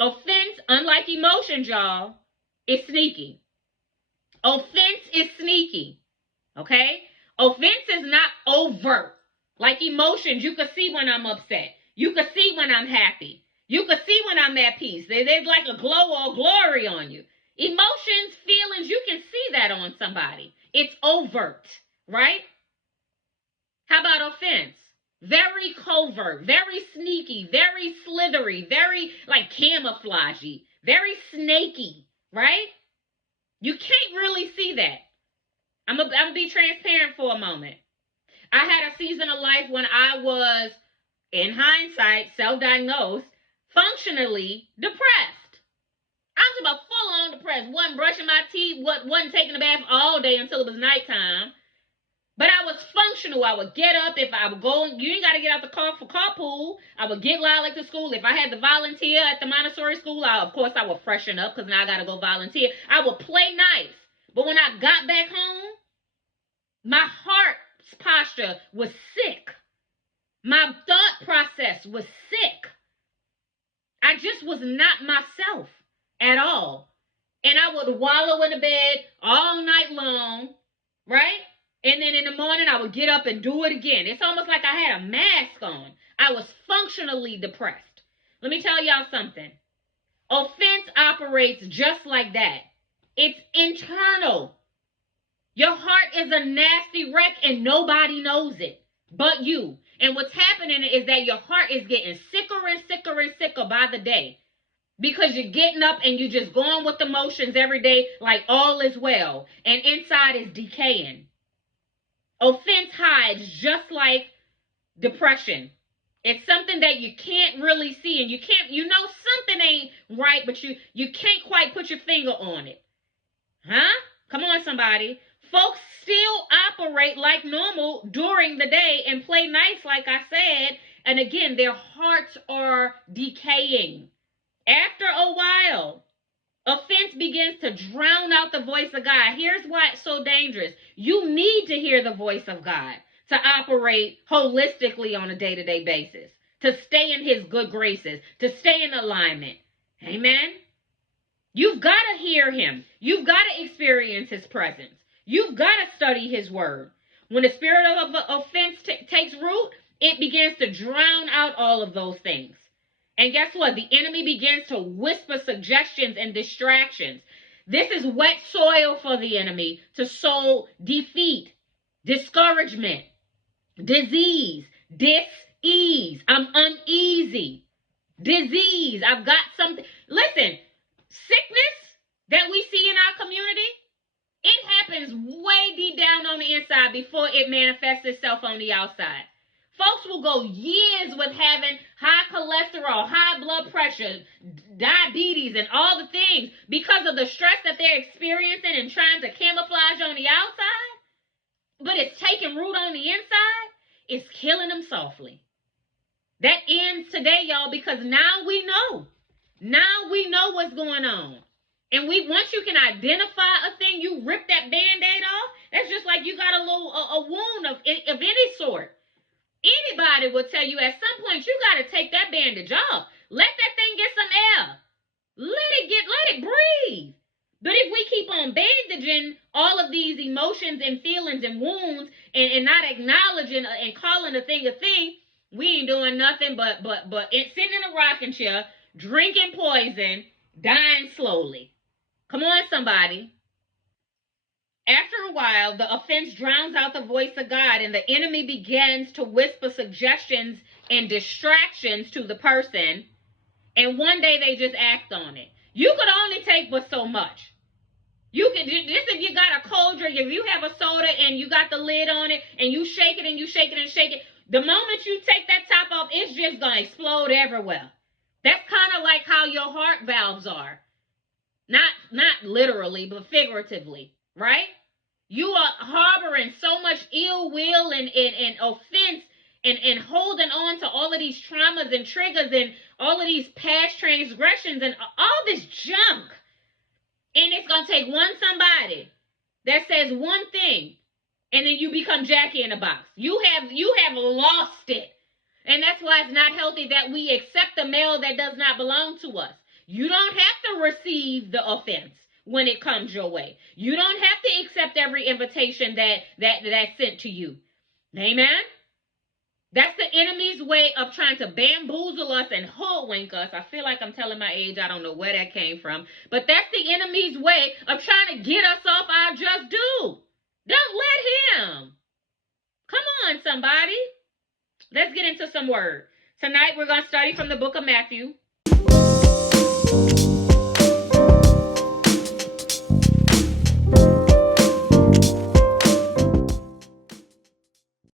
Offense, unlike emotions, y'all, is sneaky. Offense is sneaky. Okay? Offense is not overt. Like emotions, you can see when I'm upset. You can see when I'm happy. You can see when I'm at peace. There's like a glow or glory on you. Emotions, feelings, you can see that on somebody. It's overt, right? How about offense? Very covert, very sneaky, very slithery, very like camouflagey, very snaky, right? You can't really see that. I'm gonna be transparent for a moment. I had a season of life when I was, in hindsight, self-diagnosed, functionally depressed. I was about full on depressed. Wasn't brushing my teeth, wasn't taking a bath all day until it was nighttime. But I was functional. I would get up if I would go. You ain't got to get out the car for carpool. I would get Lilac to school. If I had to volunteer at the Montessori school, of course I would freshen up because now I got to go volunteer. I would play nice. But when I got back home, my heart's posture was sick. My thought process was sick. I just was not myself at all. And I would wallow in the bed all night long, right? And then in the morning, I would get up and do it again. It's almost like I had a mask on. I was functionally depressed. Let me tell y'all something. Offense operates just like that. It's internal. Your heart is a nasty wreck and nobody knows it but you. And what's happening is that your heart is getting sicker and sicker and sicker by the day. Because you're getting up and you're just going with the motions every day like all is well. And inside is decaying. Offense hides just like depression. It's something that you can't really see. And you know something ain't right, but you can't quite put your finger on it. Huh? Come on, somebody. Folks still operate like normal during the day and play nice, like I said. And again, their hearts are decaying. After a while, offense begins to drown out the voice of God. Here's why it's so dangerous. You need to hear the voice of God to operate holistically on a day-to-day basis, to stay in his good graces, to stay in alignment. Amen? You've got to hear him. You've got to experience his presence. You've got to study his word. When the spirit of offense takes root, it begins to drown out all of those things. And guess what? The enemy begins to whisper suggestions and distractions. This is wet soil for the enemy to sow defeat, discouragement, disease, dis-ease. I'm uneasy. Disease. I've got something. Listen, sickness that we see in our community, it happens way deep down on the inside before it manifests itself on the outside. Folks will go years with having high cholesterol, high blood pressure, diabetes, and all the things because of the stress that they're experiencing and trying to camouflage on the outside. But it's taking root on the inside. It's killing them softly. That ends today, y'all, because now we know. Now we know what's going on. And once you can identify a thing, you rip that band-aid off. That's just like you got a wound of any sort. Anybody will tell you at some point you got to take that bandage off. Let that thing get some air. Let it breathe. But if we keep on bandaging all of these emotions and feelings and wounds and not acknowledging and calling a thing, we ain't doing nothing but sitting in a rocking chair, drinking poison, dying slowly. Come on, somebody. After a while, the offense drowns out the voice of God, and the enemy begins to whisper suggestions and distractions to the person, and one day they just act on it. You could only take but so much. You can just if you got a cold drink, if you have a soda and you got the lid on it, and you shake it and you shake it and shake it, the moment you take that top off, it's just gonna explode everywhere. That's kind of like how your heart valves are. Not literally, but figuratively, right? You are harboring so much ill will and offense and holding on to all of these traumas and triggers and all of these past transgressions and all this junk. And it's going to take one somebody that says one thing, and then you become Jackie in a box. You have lost it. And that's why it's not healthy that we accept a male that does not belong to us. You don't have to receive the offense when it comes your way. You don't have to accept every invitation that's sent to you. Amen. That's the enemy's way of trying to bamboozle us and hoodwink us. I feel like I'm telling my age. I don't know where that came from. But that's the enemy's way of trying to get us off our just due. Don't let him. Come on, somebody. Let's get into some word. Tonight we're going to study from the book of Matthew.